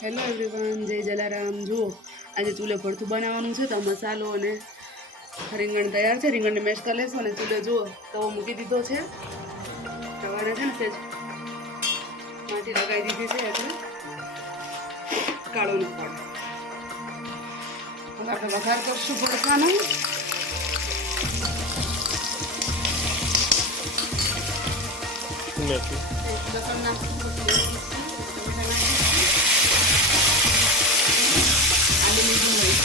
Hello everyone, જય જલારામ. જુઓ, આજે ચૂલે ભરથું બનાવવાનું છે તો મસાલો અને રીંગણ તૈયાર છે. રીંગણને મેશ કરી લેશું અને ચૂલે જુઓ તવો મૂકી દીધો છે. તવાને છે ને સેજ માટી લગાવી દીધી છે એટલે કાળો ન પડે. હવે આપણે વઘાર કરશું ભરથાનો. લસણ નાખશું, આલુ લીધું હોય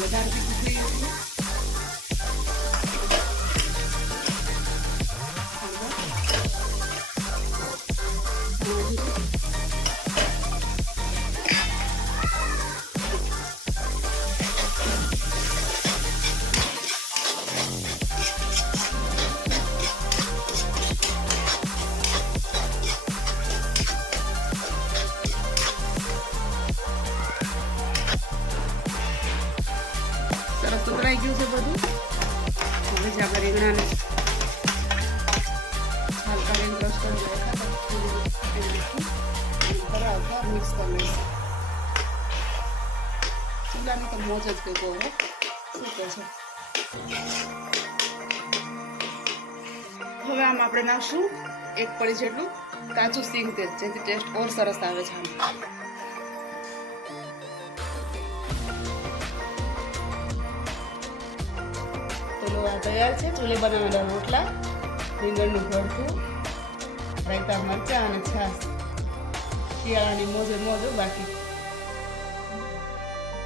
વધારે તીખું થઈ ગયું. સરસ સુતરાઈ ગયું છે બધું. હવે જે આપણે રીંગણાને હલકા રીંગ ક્રશ કરી બરાબર મિક્સ કરી લઈશું. ચૂલાની તો મોજ જ કંઈક હવે શું કહે છે. હવે આમ આપણે નાખશું 1 પડી જેટલું કાચું સિંગ તેલ, જેથી ટેસ્ટ ઓર સરસ આવે છે. આમ તૈયાર છે. ચૂલે બનાવેલા રોટલા, રીંગણનું ભરથું, રાયતા, મરચાં અને છાશ. શિયાળાની મોજે મોજ બાકી.